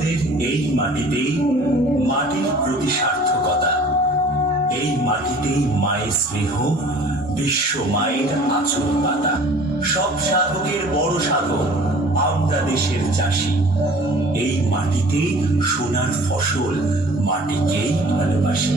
আমাদের এই মাটিতেই মাটির প্রতি সার্থকতা। এই মাটিতেই মায়ের স্নেহ, বিশ্ব মায়ের আচর পাতা সব সাধকের বড় সাধক, আমরা দেশের চাষি। এই মাটিতেই সোনার ফসল মাটিকেই ভালোবাসি।